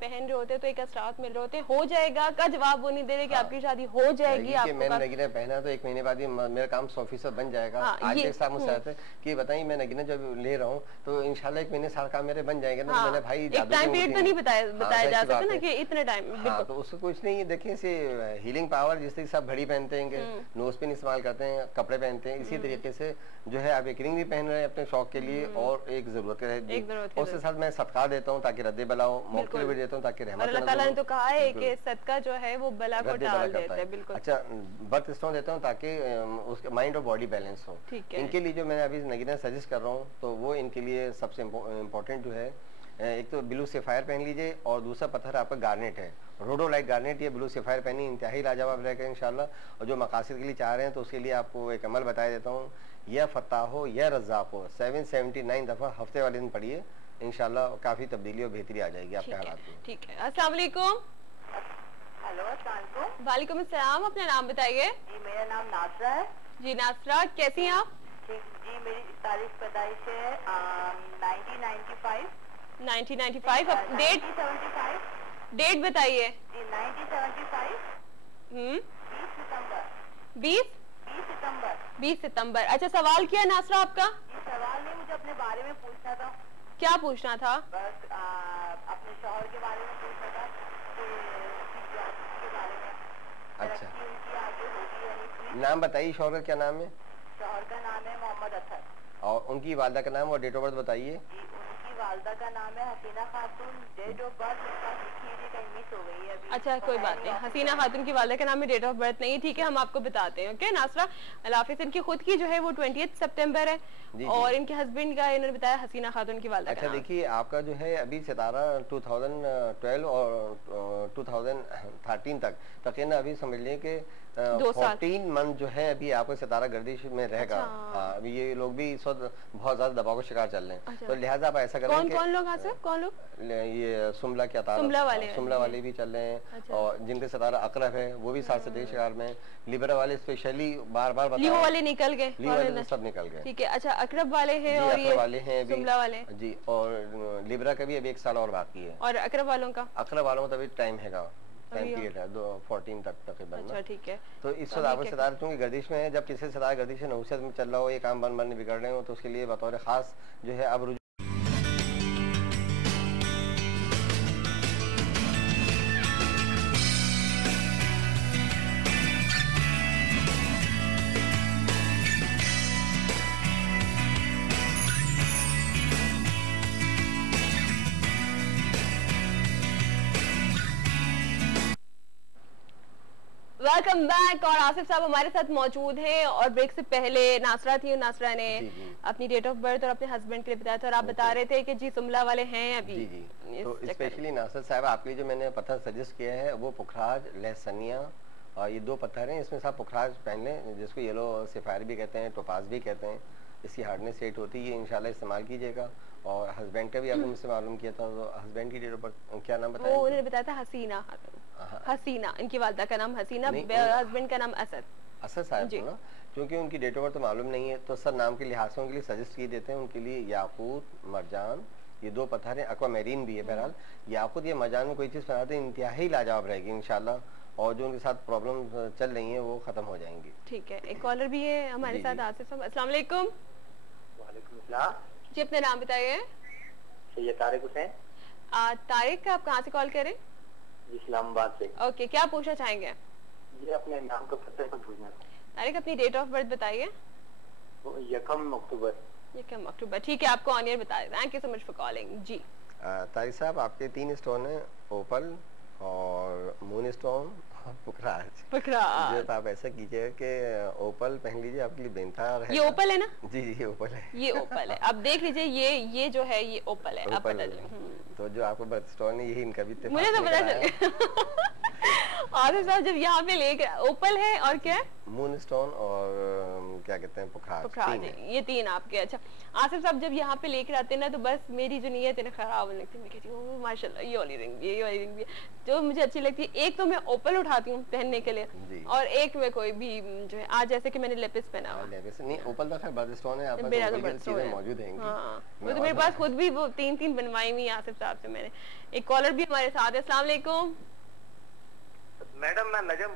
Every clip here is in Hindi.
पहन रहे होते हैं तो एक असरात मिल रहे होते हैं, हो जाएगा का जवाब वो नहीं दे रहे कि आपकी शादी हो जाएगी। आपको मैंने नगीना पहना तो 1 महीने बाद ही मेरा काम 100% बन जाएगा। आज एक साहब मुझसे आते कि बताइए मैं नगीना जब ले रहा हूँ तो इंशाल्लाह 1 महीने सारा काम मेरे बन जाएंगे ना। मैंने भाई टाइम पीरियड तो नहीं बताया जा सकता ना कि इतने टाइम। हाँ, तो उसको कुछ नहीं, देखिए इसे हीलिंग पावर, जिस तरीके से आप घड़ी पहनते हैं, नोज पिन इस्तेमाल करते हैं, कपड़े पहनते हैं, इसी तरीके से जो है आप एक रिंग भी पहन रहे हैं अपने शौक के लिए और एक जरूरत है। उसके साथ मैं सदका देता हूँ ताकि रद्दे बला हो, मौके भी देता हूँ ताकि रहमत। अल्लाह ताला ने तो कहा है कि सदका जो है वो बला को टाल देता है। बिल्कुल। अच्छा, बर्थ स्टोन देता हूँ ताकि उसके माइंड और बॉडी बैलेंस हो। इनके लिए जो मैं अभी नगीना सजेस्ट कर रहा हूँ तो वो इनके लिए सबसे इम्पोर्टेंट जो है, एक तो ब्लू सेफायर पहन लीजिए और दूसरा पत्थर आपका गार्नेट है, रोडोलाइट गार्नेट। ये ब्लू सेफायर पहनी इंतहाई लाजवाब रहेगा इंशाल्लाह। और जो मकासद के लिए चाह रहे हैं तो उसके लिए आपको एक अमल बता देता हूँ, या फताह हो या रज़्ज़ाक़ हो 779 दफ़ा हफ्ते वाले दिन पढ़िए, इंशाल्लाह काफी तब्दीली और बेहतरी आ जाएगी आपके हालात में। ठीक है। अस्सलाम वालेकुम। हेलो, अस्सलाम वालेकुम। वालेकुम अस्सलाम। अपना नाम बताइए। जी, मेरा नाम नासरा है। जी नासरा, कैसी हैं आप? जी, मेरी तारीख पैदाइश है 1995। 1995। डेट 1975। डेट बताइए। जी 1975। 20 सितंबर। 20 सितंबर। 20 सितंबर। अच्छा, सवाल क्या है नासरा आपका? जी, सवाल नहीं, मुझे अपने बारे में पूछना था। क्या पूछना था? बस अपने शौहर के बारे में पूछना था के बारे में। अच्छा, उनकी आगे होगी या नहीं? नाम बताइए, शौहर का क्या नाम है? शौहर का नाम है मोहम्मद असद। और उनकी वालदा का नाम और डेट ऑफ बर्थ बताइए। जी, उनकी वालदा का नाम है हसीना खातून। डेट ऑफ बर्थ कहीं मिस हो गई है अभी। अच्छा, कोई बात नहीं। हसीना खातून की वालदा का नाम है, डेट ऑफ बर्थ नहीं। ठीक है, हम आपको बताते हैं। ओके नासरा, अल्लाह हाफिज़। इनकी खुद की जो है वो 20 सितंबर है और इनके हस्बैंड का इन्होंने बताया हसीना खातून की वालदा का नाम। अच्छा, देखिए आपका जो है अभी सितारा 2012 और 2013 तक तकरीबन अभी समझ लें कि 14 मंथ जो है अभी आपको सितारा गर्दिश में रहेगा। हाँ, अभी ये लोग भी इस वक्त बहुत ज्यादा दबाव का शिकार चल रहे हैं। तो लिहाजा आप ऐसा करें। कौन लोग आसर? कौन लोग? ये सुमला क्या सुमला वाले भी चल रहे हैं। और जिनके सितारा अकरब है वो भी साथ से शिकार में। लिब्रा वाले स्पेशली बार बार लियो वाले निकल गए, सब निकल गए। ठीक है। अच्छा, अकरब वाले हैं और ये वाले हैं सुमला वाले जी। और लिब्रा का भी अभी 1 साल और बाकी है। और अकरब वालों का? अकरब वालों का अभी टाइम है, टाइम पीरियड है 14 तक तकरीबन। अच्छा, ठीक है। तो इस वक्त आपको सितारा चूंकि गर्दिश में है, जब किसी सितारा गर्दिश नहुसियत में चल रहा हो, ये काम बन बिगड़ रहे हो, तो उसके लिए बतौर खास जो है अब वेलकम बैक। और आसिफ साहब हमारे साथ मौजूद हैं और ब्रेक से पहले नासरा थी, नासरा ने अपनी डेट ऑफ बर्थ और अपने हस्बैंड के लिए बताया था और आप बता रहे थे कि जी सुमला वाले हैं अभी। जी। तो स्पेशली नासर साहब आपके लिए जो मैंने पत्थर सजेस्ट किया है वो पुखराज, लहसनिया और ये 2 पत्थर हैं। इसमें से आप पुखराज पहन लें, जिसको येलो सफायर भी कहते हैं, टोपाज भी कहते हैं। इसकी हार्डनेस सेट होती है, इंशाल्लाह इस्तेमाल कीजिएगा। और हस्बैंड का भी आपने मुझसे मालूम किया था, तो हस्बैंड की डेट ऑफ बर्थ क्या नाम बताया? उन्होंने बताया था हसीना। हसीना, इनकी वालदा का नाम हसीना, हस्बैंड का नाम असद साहब ना। क्योंकि उनकी डेट ऑफ बर्थ तो मालूम नहीं है तो सर नाम के लिहाज से उनके लिए सजेस्ट किए देते हैं। उनके लिए याकूत, मरजान, ये 2 पत्थर हैं। एक्वामेरीन भी है। बहरहाल याकूत या मरजान में कोई चीज़ बनाते हैं इंतहाई लाजवाब रहेगी इंशाल्लाह, और जो उनके साथ प्रॉब्लम चल रही है वो खत्म हो जाएंगी। ठीक है। एक कॉलर भी है हमारे साथ, आसिफ साहब। अस्सलाम वालेकुम। वालेकुम सलाम जी, अपना नाम बताइए। सैयद तारिक हुसैन। तारिक, आप कहाँ से कॉल करें? इस्लामाबाद से। ओके, क्या पूछना चाहेंगे? ये अपने नाम का पता है पूछना था। तारिक, अपनी डेट ऑफ बर्थ बताइए। 1 अक्टूबर। 1 अक्टूबर। ठीक है, आपको ऑन एयर बता दें। Thank you so much for calling. जी तारिक साहब, आपके 3 स्टोन है, ओपल और मून स्टोन और पुखराज। तो आप ऐसा कीजिएगा कि ओपल पहन लीजिए, आपके लिए बेहतर रहेगा। ये ओपल है ना? जी, ये ओपल है। ये ओपल है। अब देख लीजिए, ये जो है ये ओपल है। आप पता तो जो आपको बर्थ स्टोन है यही इनका भी मुझे तो पता चल गया। आसिफ साहब जब यहाँ पे लेके ओपल है और क्या है, मून स्टोन और क्या कहते हैं पुखराज, ये 3 आपके। अच्छा आसिफ साहब जब यहाँ पे लेकर आते हैं ना, तो बस मेरी जो नीयत है ना खराब होने लगती है। मैं कहती हूँ माशाल्लाह ये वाली रिंग भी है, ये वाली रिंग भी है, जो मुझे अच्छी लगती है। एक तो मैं ओपल उठाती हूँ पहनने के लिए, और एक में कोई भी जो है, आज जैसे कि मैंने लेपिस पहना हुआ। लेपिस नहीं, ओपल तो खैर बर्थ स्टोन है, आप पास मेरा तो ओपल की बर्थ चीजें मौजूद हैं। हाँ, वो तो मेरे पास खुद भी वो 3 बनवाई हुई आसिफ साहब से मैंने। एक कॉलर भी हमारे साथ है। अस्सलाम वालेकुम मैडम, मैं नजम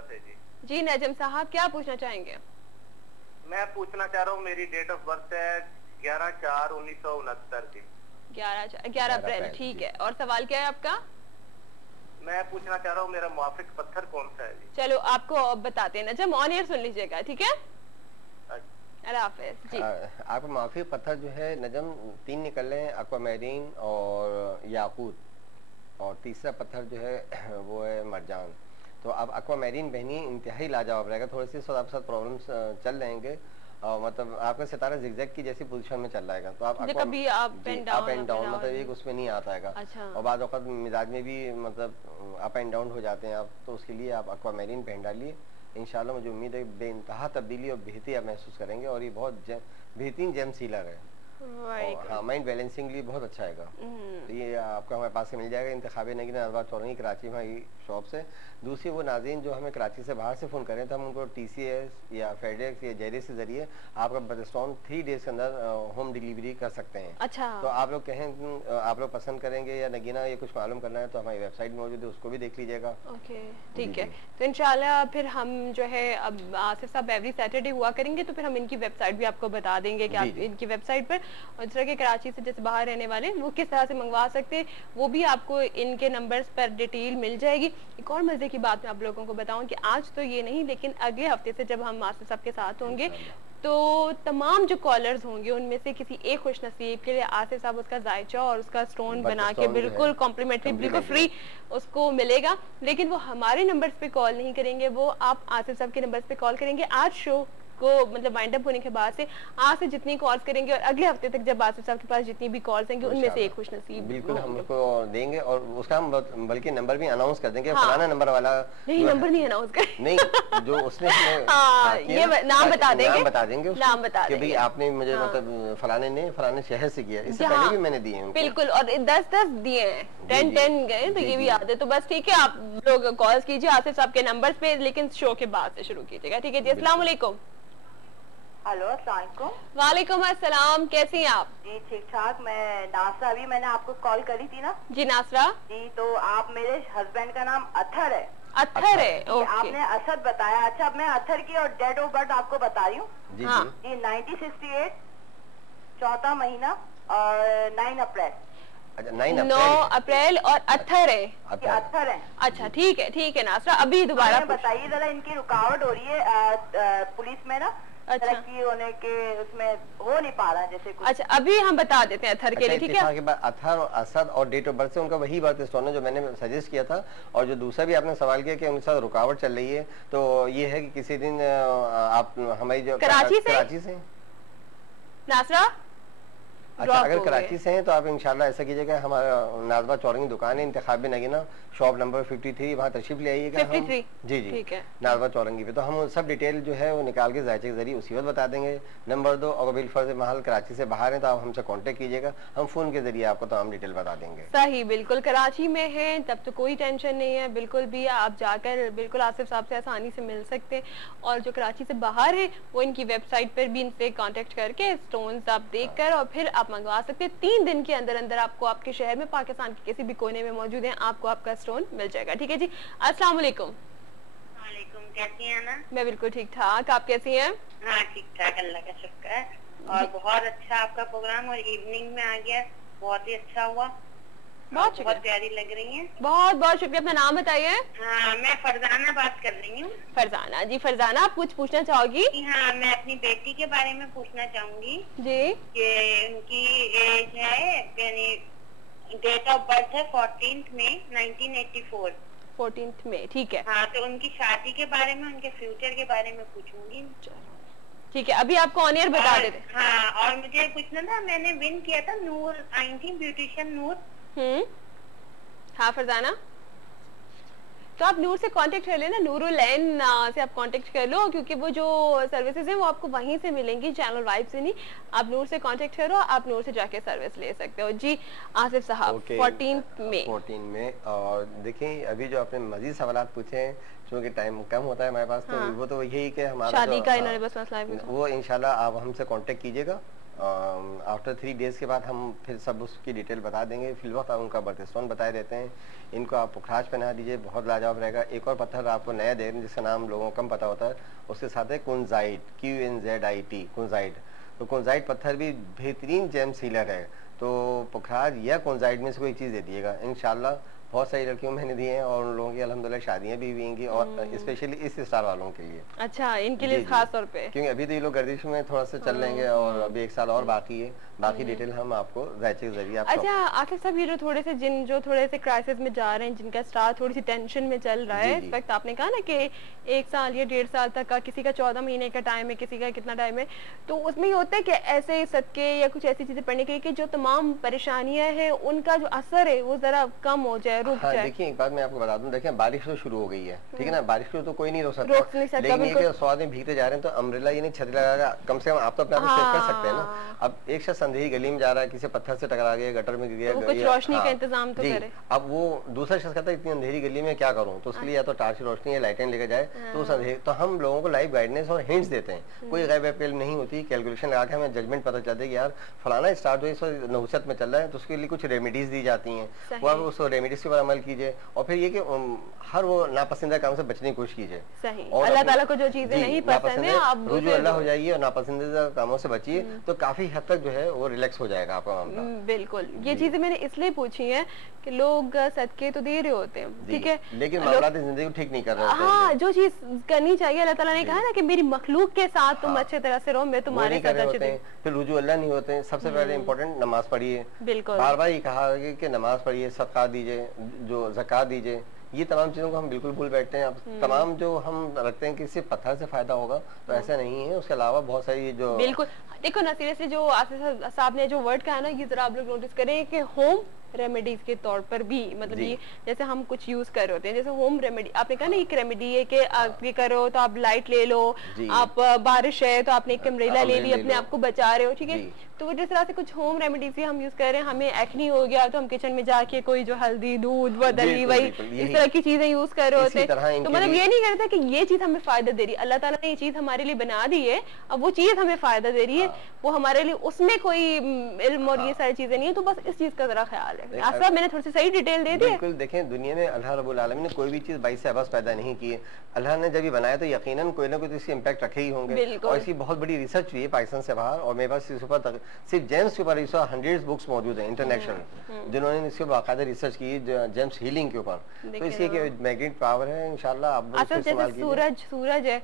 से जी। नजम साहब क्या पूछना चाहेंगे? मैं पूछना चाह रहा हूँ, मेरी डेट ऑफ बर्थ है 11/4/1969 की। 11 अप्रैल, ठीक है। और सवाल क्या है आपका? मैं पूछना चाह रहा हूँ मेरा मुआफिक पत्थर कौन सा है? चलो आपको अब बताते हैं नजम, ऑन एयर सुन लीजिएगा, ठीक है? अल्लाह हाफिज जी। आपका मुआफिक पत्थर जो है नजम 3 निकल रहे हैं, एक्वामेरीन और याकूत, और तीसरा पत्थर जो है वो है मरजान। तो अब एक्वामेरीन बहनी इंतहाई लाजवाब रहेगा। थोड़े से आपके साथ प्रॉब्लम्स चल रहेंगे, मतलब आपका सितारा जिगजैग की जैसी पोजीशन में चल रहेगा, तो आप कभी अप एंड डाउन मतलब एक उसमें नहीं आता है। अच्छा। और बाद वक्त मिजाज में भी मतलब अप एंड डाउन हो जाते हैं आप, तो उसके लिए आप एक्वामेरीन पहन डालिए। इंशाल्लाह मुझे उम्मीद है बेइंतहा तब्दीली और बेहतरी आप महसूस करेंगे, और ये बहुत बेहतरीन जेम सीलर है। हाँ, माइंड बैलेंसिंग के लिए बहुत अच्छा है। तो ये आपको हमारे पास से मिल जाएगा इंतखाबी नगीन अरबा चौरंगी कराची में शॉप से। दूसरी वो नाज़रीन जो हमें कराची से बाहर से फ़ोन करें तो हम उनको TCS या फेडेक्स या जेरिस के जरिए आपका बर्थ 3 डेज के अंदर होम डिलीवरी कर सकते हैं। अच्छा। तो आप लोग कहें, आप लोग पसंद करेंगे या नगीना ये कुछ मालूम करना है तो हमारी वेबसाइट मौजूद है, उसको भी देख लीजिएगा। ओके, ठीक है। तो इंशाल्लाह फिर हम जो है अब आसिफ साहब एवरी सैटरडे हुआ करेंगे, तो फिर हम इनकी वेबसाइट भी आपको बता देंगे कि आप इनकी वेबसाइट पर, और जिस तरह के कराची से जैसे बाहर रहने वाले वो किस तरह से मंगवा सकते हैं, वो भी आपको इनके नंबर्स पर डिटेल मिल जाएगी। एक और मजे की बात मैं आप लोगों को बताऊं कि आज तो ये नहीं, लेकिन अगले हफ्ते से जब हम आसिफ साहब के साथ होंगे तो तमाम जो कॉलर्स होंगे उनमें से किसी एक खुश नसीब के लिए आसिफ साहब उसका जायचा और उसका स्टोन बना के बिल्कुल कॉम्प्लीमेंट्री, बिल्कुल फ्री उसको मिलेगा। लेकिन वो हमारे नंबर्स पे कॉल नहीं करेंगे, वो आप आसिफ साहब के नंबर्स पे कॉल करेंगे। आज शो को मतलब वाइंड अप होने के बाद से आज से जितनी कॉल्स करेंगे और अगले हफ्ते तक जब आसिफ साहब के पास जितनी भी कॉल्स आएंगे उनमें से एक खुश नसीब बिल्कुल हम उसको देंगे, और उसका हम बल्कि नंबर भी अनाउंस कर देंगे। हाँ। फलाना नंबर वाला नहीं, नंबर नहीं अनाउंस कर नहीं, जो उसने ये नाम बता देंगे, नाम बता देंगे, नाम बता देंगे कि भाई आपने मुझे मतलब फलाने ने फलाने शहर से किया, इससे पहले भी मैंने दिए हैं बिल्कुल, और 10 दिए हैं, 10 गए, तो ये भी याद है। तो बस ठीक है, आप लोग कॉल्स कीजिए आसिफ साहब के नंबर पे, लेकिन शो के बाद से शुरू कीजिएगा, ठीक है जी। अस्सलाम वालेकुम। हेलो, अस्सलाम वालेकुम। वालेकुम अस्सलाम, कैसी हैं आप? जी ठीक ठाक। मैं नासरा, अभी मैंने आपको कॉल करी थी ना जी नासरा जी, तो आप मेरे हस्बैंड का नाम अत्थर है। अत्थर है, ओके। आपने असद बताया। अच्छा, अब मैं अत्थर की और डेट ऑफ बर्थ आपको बता रही हूँ। जी, हाँ। जी 1968 4वां महीना और 9 अप्रैल। अच्छा, 9 अप्रैल और अत्थर है, अत्थर है। अच्छा ठीक है नासरा, अभी दोबारा बताइए जरा, इनकी रुकावट हो रही है पुलिस में ना, अच्छा। तरक्की होने के उसमें हो नहीं पा रहा जैसे कुछ। अच्छा, अभी हम बता देते हैं अत्थर के लिए, ठीक है? के बाद अत्थर और असद और डेट ऑफ बर्थ से उनका वही बर्थ स्टोन है जो मैंने सजेस्ट किया था। और जो दूसरा भी आपने सवाल किया कि उनके साथ रुकावट चल रही है, तो ये है कि किसी दिन आप हमारी जो कराची से नासरा, अच्छा अगर कराची से हैं तो आप इंशाल्लाह ऐसा कीजिएगा, हमारा नाजबा चौरंगी दुकान है इंतखाबी नगीना, शॉप नंबर 53, वहाँ तशरीफ ले आइएगा। 53 जी ठीक है, नाजबा चौरंगी पे। तो हम सब डिटेल जो है वो निकाल के जायचे के जरिए उसी वक्त बता देंगे। नंबर 2, अगर बिलफर्ज महल कराची से बाहर है तो आप हमसे कांटेक्ट कीजिएगा, हम फोन के जरिए आपको तमाम डिटेल बता देंगे। सही, बिल्कुल। कराची में है तब तो कोई टेंशन नहीं है, बिल्कुल भी आप जाकर बिल्कुल आसिफ साहब से आसानी से मिल सकते हैं। और जो कराची से बाहर है वो इनकी वेबसाइट पर भी इनसे कॉन्टेक्ट करके स्टोन्स आप देख कर और फिर आप मंगवा सकते हैं। 3 दिन के अंदर अंदर आपको आपके शहर में, पाकिस्तान के किसी भी कोने में मौजूद है, आपको आपका स्टोन मिल जाएगा, ठीक है जी। अस्सलाम वालेकुम। वालेकुम, कैसी हैं ना? मैं बिल्कुल ठीक ठाक, आप कैसी हैं? हाँ ठीक ठाक, अल्लाह का शुक्र है। और बहुत अच्छा आपका प्रोग्राम और इवनिंग में आ गया, बहुत ही अच्छा हुआ, बहुत प्यारी लग रही हैं। बहुत बहुत शुक्रिया। अपना नाम बताइए। हाँ, मैं फरजाना बात कर रही हूँ। फरजाना जी, फरजाना आप कुछ पूछना चाहोगी? हाँ, मैं अपनी बेटी के बारे में पूछना चाहूंगी जी, कि उनकी एज है, यानी डेट ऑफ बर्थ है 14 मई 1984। 14 मई, ठीक है। हाँ, तो उनकी शादी के बारे में, उनके फ्यूचर के बारे में पूछूंगी। ठीक है, अभी आपको ऑन एयर बता देते। हाँ, और मुझे पूछना था, मैंने विन किया था, नूर आई थी, ब्यूटिशियन नूर। हाँ फरजाना, तो आप नूर से कांटेक्ट कर लेना, नूरुल ऐन से आप कांटेक्ट कर लो, क्योंकि वो जो सर्विसेज हैं वो आपको वहीं से मिलेंगी, चैनल वाइब से नहीं। आप नूर से कांटेक्ट करो, आप नूर से जाके सर्विस ले सकते हो। जी आसिफ साहब 14 में और देखिए अभी जो आपने मजीद सवाल पूछे हैं, क्योंकि टाइम कम होता है हमारे पास, तो वो तो यही कि हमारा शादी का इन्होंने बस मसला है, वो इंशाल्लाह आप हमसे कांटेक्ट कीजिएगा। आफ्टर 3 डेज के बाद हम फिर सब उसकी डिटेल बता देंगे। फिल वक्त उनका बर्थस्टोन बता देते हैं। इनको आप पुखराज पहना दीजिए, बहुत लाजवाब रहेगा। एक और पत्थर आपको नया दे रहे हैं जिसका नाम लोगों को कम पता होता है, उसके साथ है कुंजाइट, QNZIT, कुंजाइट। तो कुंजाइट पत्थर भी बेहतरीन जेम सीलर है, तो पुखराज या कुंजाइट में से कोई चीज़ दे दिएगा इंशाल्लाह। बहुत सारी लड़कियों मैंने दिए हैं और उन लोगों की अल्हम्दुलिल्लाह शादियां भी हुई हैं, और स्पेशली इस स्टार वालों के लिए। अच्छा, इनके लिए खास तौर पे, क्योंकि अभी तो ये लोग गर्दिश में थोड़ा सा चल लेंगे और अभी 1 साल और बाकी है। बाकी डिटेल हम आपको रायचे के जरिए। अच्छा आसिफ साहब, ये जो थोड़े से क्राइसिस में जा रहे हैं, जिनका स्टार थोड़ी सी टेंशन में चल रहा है इस वक्त, आपने कहा ना कि 1 साल या 1.5 साल तक का, किसी का 14 महीने का टाइम है, किसी का कितना टाइम है, तो उसमें ये होता है कि ऐसे सदके या कुछ ऐसी चीजें पढ़ने के लिए कि जो तमाम परेशानियां हैं उनका जो असर है वो जरा कम हो जाए, रुक जाए। देखिए एक बात मैं आपको बता दूं, देखिए बारिश तो शुरू हो गई है, ठीक है ना, बारिश को तो कोई नहीं रोक सकता, लेकिन ये स्वाद में भीगते जा रहे हैं तो अम्ब्रेला ये नहीं छतरी लगा, कम से कम आप तो अपने आप सेव कर सकते हैं ना। अब एक शख्स अंधेरी गली में जा रहा है, किसी पत्थर से टकरा गया, गटर में गिर गया, कुछ रोशनी का इंतजाम तो करे। अब वो दूसरा शख्स कहता है इतनी अंधेरी गली में क्या करूं, तो उसके लिए या तो टार्च रोशनी या लाइटें लेकर जाए, तो उस अंधेरे, तो हम लोगों को लाइव गाइडेंस और हिंट्स देते हैं। कोई गैब एप्पल नहीं होती, कैलकुलेशन लगा के हमें जजमेंट पता चलता है कि यार फलाना स्टार्ट हुआ इस वक्त नहुसत में चल रहा है, तो उसके लिए कुछ रेमेडीज दी जाती हैं, वो आप उस रेमेडीज के ऊपर अमल कीजिए, और फिर ये कि हर वो नापसंदीदा काम से बचने की कोशिश कीजिए। और अल्लाह ताला को जो चीजें नहीं पसंद है आप रुजू अल्लाह हो जाइए और नापसंदीदा कामों से बचिए, तो काफी हद तक जो है वो रिलैक्स हो जाएगा आपका मामला। बिल्कुल, ये चीजें मैंने इसलिए पूछी हैं कि लोग सदके तो दे रहे होते हैं, ठीक है, लेकिन मामलात जिंदगी को ठीक नहीं कर रहे होते हैं। हाँ, जो चीज करनी चाहिए, अल्लाह ताला ने कहा ना कि मेरी मखलूक के साथ तुम अच्छे तरह से रहो, मैं तुम्हारे साथ अच्छे से। फिर रुजू अल्लाह नहीं होते हैं। सबसे पहले इम्पोर्टेंट नमाज पढ़िए, बिल्कुल बार बार ये कहा कि नमाज पढ़िए, सदका दीजिए, जो ज़कात दीजिए, ये तमाम चीजों को हम बिल्कुल भूल बैठते हैं। अब तमाम जो हम रखते हैं कि सिर्फ पत्थर से फायदा होगा, तो ऐसा नहीं है, उसके अलावा बहुत सारी जो बिल्कुल। देखो ना, सीरियसली जो आसिफ साहब ने जो वर्ड कहा ना, ये जरा आप लोग नोटिस करें कि होम रेमेडीज के तौर पर भी, मतलब ये जैसे हम कुछ यूज कर रहे होते हैं, जैसे होम रेमेडी, आपने कहा ना एक रेमेडी है कि आप ये करो तो आप लाइट ले लो, आप बारिश है तो आपने एक अम्ब्रेला ले ली, अपने आप को बचा रहे हो, ठीक है। तो जिस तरह से कुछ होम रेमेडीज भी हम यूज कर रहे हैं, हमें एक्नी हो गया तो हम किचन में जाके कोई जो हल्दी, दूध, दली, वही इस तरह की चीजें यूज कर रहे होते हैं। तो मतलब ये नहीं करता कि ये चीज हमें फायदा दे रही है, अल्लाह ताला ने ये चीज हमारे लिए बना दी है, अब वो चीज हमें फायदा दे रही है, वो हमारे लिए, उसमें कोई इल्म और ये सारी चीजें नहीं है। तो बस इस चीज का जरा ख्याल है। आसिफ मैंने थोड़ी सी सही डिटेल दे दी। बिल्कुल, देखें दुनिया में अल्लाह रब्बुल आलमीन ने कोई भी चीज बाईस से अबस पैदा नहीं की है। अल्लाह ने जब ये बनाया तो यकीनन कोई ना कोई तो इसके इम्पैक्ट रखे ही होंगे, और इसकी बहुत बड़ी रिसर्च हुई है पाकिस्तान से बाहर, और मेरे पास इस ऊपर सिर्फ जेम्स के ऊपर 100 बुक्स मौजूद हैं इंटरनेशनल, जिन्होंने इसके बाकायदा रिसर्च की जेम्स हीलिंग के ऊपर। तो इसकी एक मैग्नेटिक पावर है, इंशाल्लाह आप जैसे सूरज है,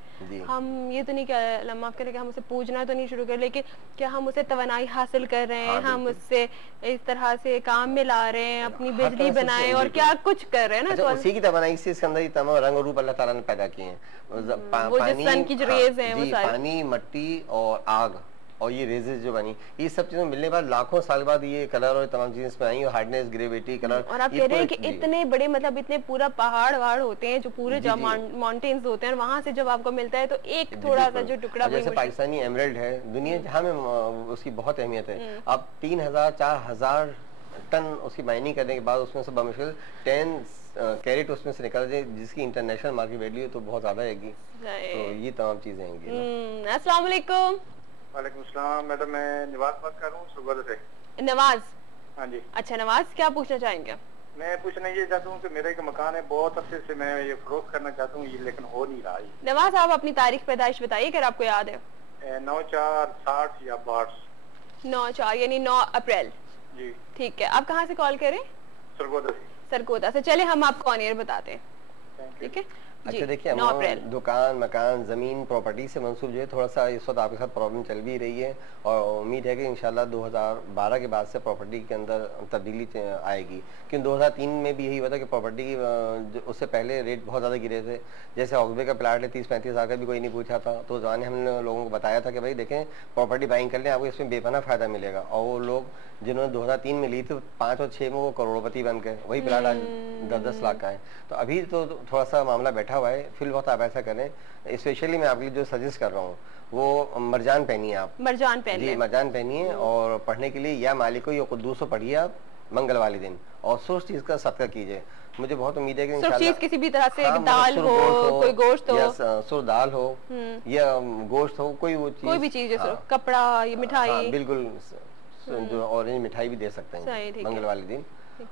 हम ये तो नहीं क्या माफ करें कि हम उसे पूजना तो नहीं शुरू कर, लेकिन क्या हम उसे तवानाई हासिल कर रहे हैं, हम उससे इस तरह से काम में ला रहे हैं, अपनी बिजली बनाए और क्या कुछ कर रहे हैं ना। तो उसी की तवानाई से इसके अंदर ही तमाम रंग और रूप अल्लाह ताला ने पैदा किए हैं। वो जो सन की जो रेज हैं, वो सारी पानी, मिट्टी और आग और ये रेजेस जो बनी, ये सब चीजें मिलने के बाद लाखों साल बाद ये कलर और तमाम चीजें इसमें आई, और हार्डनेस, ग्रेविटी, कलर। और आप कह रहे हैं कि इतने बड़े, मतलब इतने पूरा पहाड़ होते हैं जो पूरे माउंटेन्स होते हैं, और वहां से जब आपको मिलता है तो एक थोड़ा सा जो टुकड़ा, जैसे पाकिस्तानी एमराल्ड है, दुनिया जहाँ में उसकी बहुत अहमियत है। आप 3000-4000 टन उसकी माइनिंग करने के बाद उसमें से बमुश्किल 10 कैरेट उसमें से निकल जाए, जिसकी इंटरनेशनल मार्केट वैल्यू तो बहुत ज्यादा है। तो ये तमाम चीजें हैं। अस्सलाम वालेकुम। वालेकुम सलाम मैडम, मैं नवाज बात कर रहा हूँ सुरगोदा से। नवाज? हाँ जी। अच्छा नवाज, क्या पूछना चाहेंगे? मैं पूछना ये चाहता हूँ कि मेरा एक मकान है, बहुत अरसे से मैं ये फरोख्त करना चाहता हूँ, ये लेकिन हो नहीं रहा है। नवाज आप अपनी तारीख पैदाइश बताइए अगर आपको याद है। 9/4/60 या 62। 9/4 यानी 9 अप्रैल जी। ठीक है, आप कहाँ से कॉल करें? सरगोदा से। सरगोदा से। चले हम आपको ऑन एयर बताते हैं, ठीक है। अच्छा देखिए, हम दुकान, मकान, जमीन, प्रॉपर्टी से मंसूब जो है थोड़ा सा इस वक्त आपके साथ प्रॉब्लम चल भी रही है और उम्मीद है कि इंशाल्लाह 2012 के बाद से प्रॉपर्टी के अंदर तब्दीली आएगी। क्योंकि 2003 में भी यही हुआ था कि प्रॉपर्टी की उससे पहले रेट बहुत ज़्यादा गिरे थे। जैसे ऑक्सबे का प्लाट है 30-35 हज़ार का भी कोई नहीं पूछा था, तो ज़माने हमने लोगों को बताया था कि भाई देखें प्रॉपर्टी बाइंग कर लें, आपको इसमें बेपना फ़ायदा मिलेगा। और वो लोग जिन्होंने 2003 में ली थी 5 और 6 में वो करोड़पति बन गए, वही प्लाट आज 10-10 लाख का है। तो अभी तो थोड़ा सा मामला बैठा हुआ है, फिल वक्त आप ऐसा करें। स्पेशली मैं आपके लिए जो सजेस्ट कर रहा हूँ वो मरजान पहनिए, आप मरजान पहनिए, मरजान पहनिए और पढ़ने के लिए या मालिको या कुद्दूस पढ़िए आप मंगल वाले दिन, और सोच चीज का सदका कीजिए। मुझे बहुत उम्मीद है कि इंशाल्लाह किसी भी तरह से हाँ, दाल हो, कोई गोश्त हो, या सुर दाल हो या गोश्त हो, कोई वो चीज, कोई भी चीज, कपड़ा, ये मिठाई, बिल्कुल जो ऑरेंज मिठाई भी दे सकते हैं मंगल वाले दिन।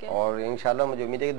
और इंशाल्लाह मुझे उम्मीद है कि